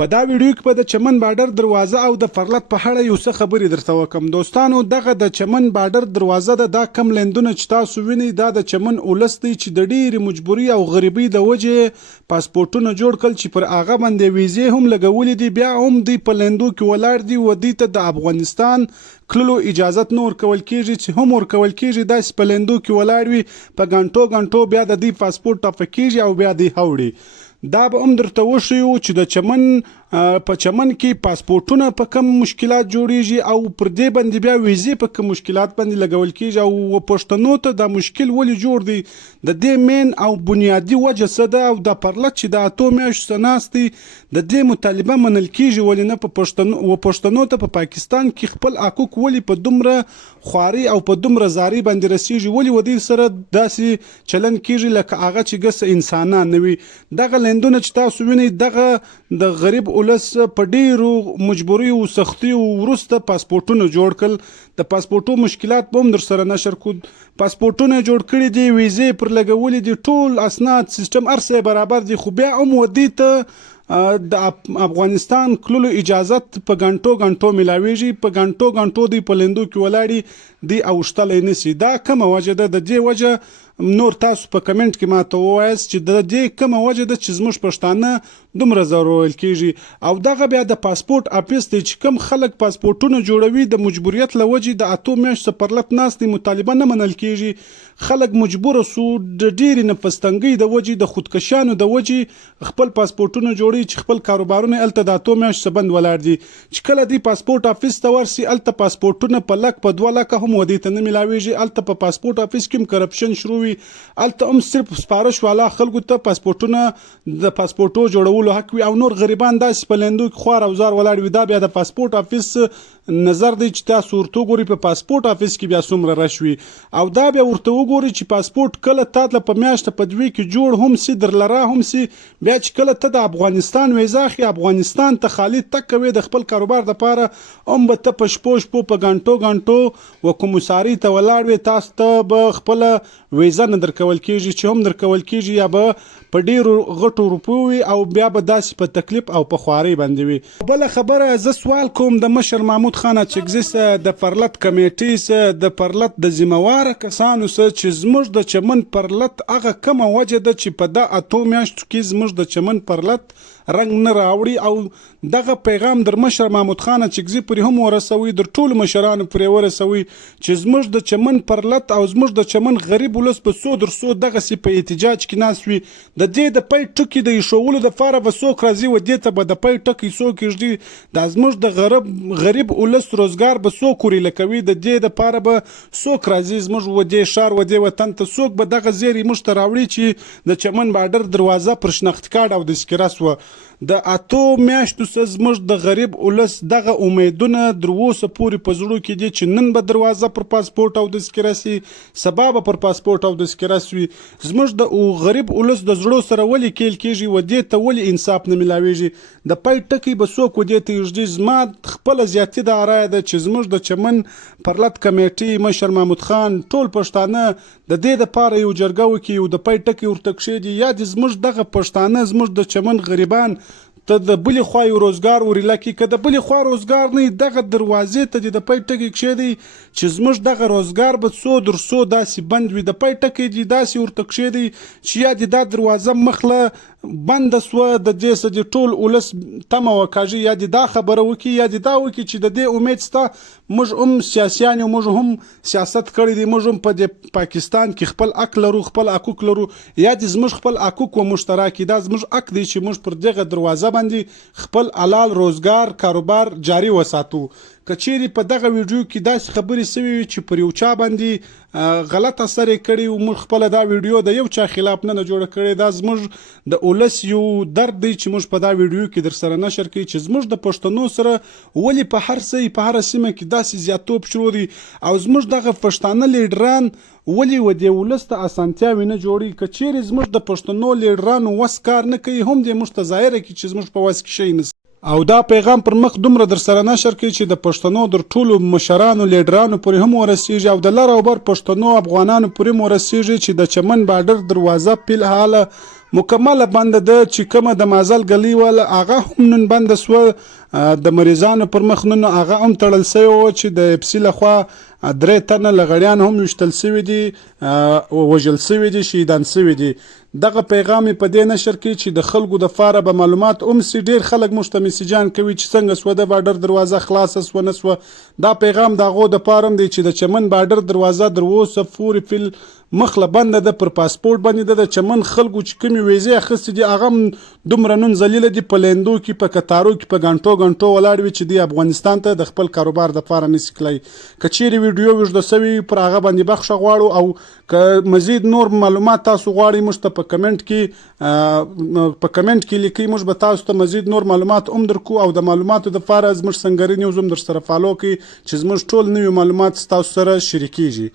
په دا ویډیو کې به د چمن بارډر دروازه او د فرلت په اړه یو څه خبرې درته وکم. دوستانو دغه د چمن بارډر دروازه ده، دا کم لیندونه چې تاسو وینئ دا د چمن اولس دی چې د ډېرې مجبوري او غریبۍ د وجې پاسپورټونه جوړ کړل چې پر هغه باندې ویزې هم لګولې دي، بیا هم دوی په لیندو کې ولاړ دي و دوی ته د افغانستان تللو اجازت نه ورکول کېږي، چې هم ورکول کېږي داسې په لیندو کې ولاړ وي، په ګنټو بیا د دوی پاسپورټ ټاپه کېږي او بیا دوی اوړي. دا به هم درته وښیو چې د چمن په چمن کې پاسپورټونه په کم مشکلات جوړیږي او پر دې باندې بیا ویزې په کم مشکلات باندې لګول کېږي او پښتنو ته دا مشکل ولې جوړ دی. د دې مین او بنیادی وجه څه ده او د پرلت چې د 8 میاشتو څه ناست دی د دې مطالبه منل کېږي ولې نه په پښتنو ته په پاکستان کې خپل حقوق ولې په دومره خواري او په دومره زاري باندې رسیږي، ولې ودې سره داسې چلن کېږي لکه هغه چې ګس انسانان نه وي. دغه لیندونه چې تاسو وینئ دغه د غریب ولس په ډیرو مجبوري او سختي وروسته پاسپورټونه جوړ کړل. د پاسپورټو مشکلات به هم در سره نشر کړو. پاسپورټونه جوړ کړي دي، ویزې پر لګولې دي، ټول اسناد سیستم هر څه برابر دي، خو بیا هم ودې ته د افغانستان تللو اجازت په ګنټو ملاویږي، په ګنټو دی په لیندو کې ولاړي دی اوښتلی نشي. دا کومه وجه ده؟ د دې وجه نور تاسو په کمنټ کې ماته ووایاست چې د دې کومه وجه ده چې زموږ پښتانه دومره ضرورل کېږي. او دغه بیا د پاسپورټ اپیس دی چې کوم خلک پاسپورټونه جوړوي د مجبوریت له وجې د 8 میاشتو پرلت ناست دی، مطالبه نه منل کېږي. خلک مجبوره سو د ډېرې نفستنګۍ د وجې د خودکشیانو د وجې خپل پاسپورټونه جوړوي چې خپل کاروبارونه هلته د 8 میاشتو بند ولاړ دي. چې کله دی پاسپورټ اپیس ته ورسي هلته پاسپورټونه په لک په 2 لکه هم ودې ته نه ملاویږي. هلته په پاسپورټ اپیس کې هم کرپشن شروع وي، هلته هم صرف سپارش والا خلکو ته پاسپورټونه د پاسپورټو جوړولو حق وي او نور غریبان داسې په لیندو کې خوار او زار ولاړ وي. دا بیا د پاسپورټ اپیس نظر دی چې تاسو ورته وګورئ په پاسپورټ اپیس کې بیا څومره رش وي او دا بیا ورته وګورئ چې پاسپورټ کله تاته په میاشته په 2 کې جوړ هم سي درلره هم سي، بیا چې کله ته د افغانستان ویزا اخلي افغانستان ته خالي تک کوي د خپل کاروبار دپاره هم به ته په شپو په ګنټو و کومساري ته ولاړ وي، تاسو ته به خپله ویزا نه درکول کېږي، چې هم درکول کېږي یا به په ډیرو غټو روپو وي او بیا به داسې په تکلیف او په خوارۍ باندې وي. بله خبره زه سوال کوم د مشر محمود خان اچکزي سه، د پرلت کمیټې سه، د پرلت د ذمهواره کسانو سه چې زموږ د چمن پرلت هغه کومه وجه ده چې په دا 8 میاشتو کې زموږ د چمن پرلت رنګ نه راوړي. او دغه پیغام در مشر محمود خان اچکزي پورې هم ورسوي، در ټولو مشرانو پورې ورسوي چې زموږ د چمن پرلت او زموږ د چمن غریب ولس په څو درڅو دغسې په احتجاج کې ناست وي. د دې د پی ټکي د ایښولو دپاره به څوک راځي و دې ته به د پی ټکی څوک ایږدي، دا زموږ د غریب ولس روزګار به څوک وریله کوي، د دې دپاره به څوک راځي زموږ و دې ښار و دې وطن ته، څوک به دغه زیری موږ ته راوړي چې د چمن بارډر دروازه پر شناخت کارت او تذکره سوه. د 8 میاشتو څخه زموږ د غریب ولس دغه امیدونه در اوسه پورې په زړو کې دي چې نن به دروازه پر پاسپورټ او تذکره سي، سبا به پر پاسپورټ او تذکره سوي. زموږ د غریب ولس د زړو سره ولې کیل کېږي و دې ته ولې انصاف نه ملاویږي؟ د پی ټکی به څوک و دې ته ایږدي؟ زما خپله زیاتي دا رایه ده چې زموږ د چمن پرلت کمیټې مشر محمود خان ټول پښتانه د دې دپاره یو جرګه وکړي، یو د پی ټکی ورته کښېږدي، یا د زموږ دغه پښتانه زموږ د چمن غریبان ته د بلې خوا یو روزګار وریله کړي. که د بلې خوا روزګار نه وي دغه دروازې ته د پی ټکی کښېږدي چې زموږ دغه روزګار به څو درڅو داسې بند وي. د پی ټکی دې داسې ورته کښېږدي چې یا دې دا دروازه مخله بنده سوه، د دې څه د ټول ولس تمه وکاږي، یا دې دا خبره وکړي یا دې دا وکړي چې د دې امید سته موږ هم سیاسیان یو، موږ هم سیاست کړی دی، موږ هم په دې پاکستان کې خپل حق لرو، خپل حقوق لرو، یا دې زموږ خپل حقوق و مشترک دا زموږ حق دی چې موږ پر دغه دروازه باندې خپل حلال روزګار کاروبار جاری وساتو. که چیرې په دغه ویډیو کې داسې خبرې سوي وي چې پر یو چا باندې غلط اثر یې کړی و، موږ خپله دا ویډیو د یو چا خلاف نه جوړه کړې، دا زموږ د ولس یو درد دی چې موږ په دا ویډیو کې در سره نشر کوي چې زموږ د پښتنو سره ولې په هر څه په هره سیمه کې داسې زیاتوب شروع دی او زموږ دغه پښتانه لیډران ولې و دې ولس ته اسانتیاوې نه جوړي. که چیرې زموږ د پښتنو لیډرانو وس کار نه کوي هم دې موږ ته ظاهره کړي چې زموږ په وس کې شی نشته. او دا پیغام پر مخ دومره در سره نشر کړي چې د پښتنو در ټولو مشرانو لیډرانو پورې هم ورسیږي او د لر او بر پښتنو افغانانو پورې هم ورسیږي چې د چمن بارډر دروازه فی الحال مکمله بنده ده چې کومه د مازل ګلۍ وله هغه هم نن بنده سوه د مریضانو پر مخ نن هغه هم تړل سوی وه چې د اف سي لخوا 3 تنه لغړیان هم ویشتل سوي دي وژل سوي دي شهیدان سوي دي. دغه پیغام په دې نشر کې چې د خلکو د فاره به معلومات هم سي. ډیر خلک موږ ته میسیجان کوي چې څنګه سوه د بارډر دروازه خلاصه سوه نه سوه. دا پیغام د هغو دپاره هم دی چې د چمن بارډر دروازه تر اوسه پورې فل مخله بنده ده. پر پاسپورټ باندې د چمن خلکو چې کومې ویزې اخیستې دي هغه هم دومره نن ذلیله دي، په لیندو کې په کتارو کې په ګنټو ولاړ وي چې دوی افغانستان ته د خپل کاروبار دپاره نسي تللی. که چیرې ویډیو اوږده سوي پر هغه باندې بخښه غواړو، او که مزید نور معلومات تاسو غواړئ موږ ته په کمنټ کې لیکئ، موږ به تاسو ته مزید نور معلومات هم درکو، او د معلوماتو دپاره زموږ سنګري نیوز هم در سره فالو کړئ چې زموږ ټول نوي معلومات ستاسو سره شریکیږي.